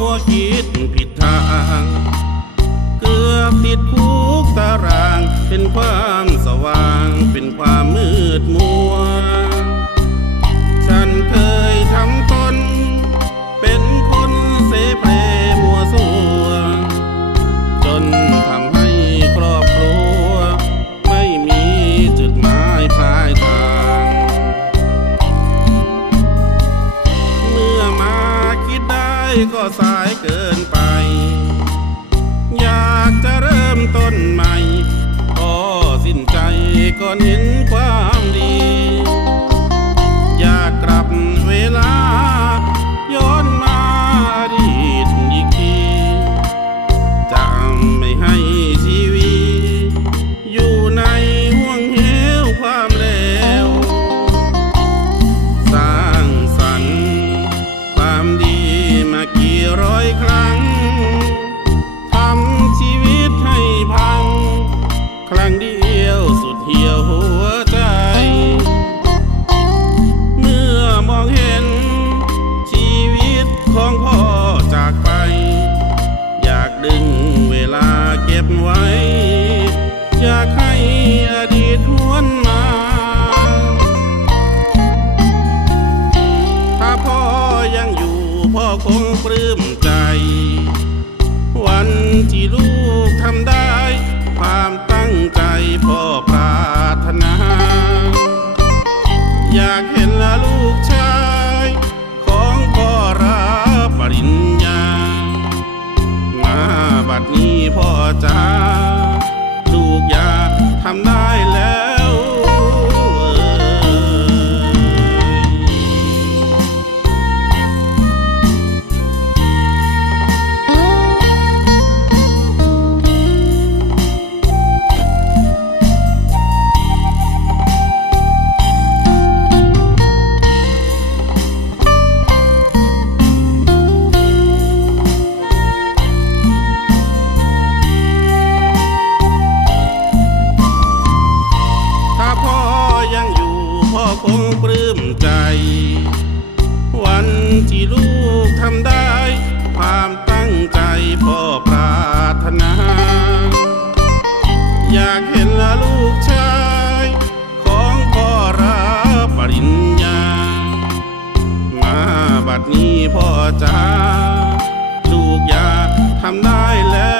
มัวคิดผิดทาง เกือบติดคุกตารางเป็นความ ก็สายเกินไป ว้ากให้อดีตทวนมา ถ้าพ่อยังอยู่พ่อคงปลื้มใจ วันที่ลูกทำได้ พ่อจ้าลูกยาทำได้ คงปลื้มใจ วันที่ลูกทำได้ ความตั้งใจพ่อปรารถนา อยากเห็นลูกชาย ของพ่อรับปริญญา มาบัดนี้พ่อจ้าลูกยาทำได้แล้ว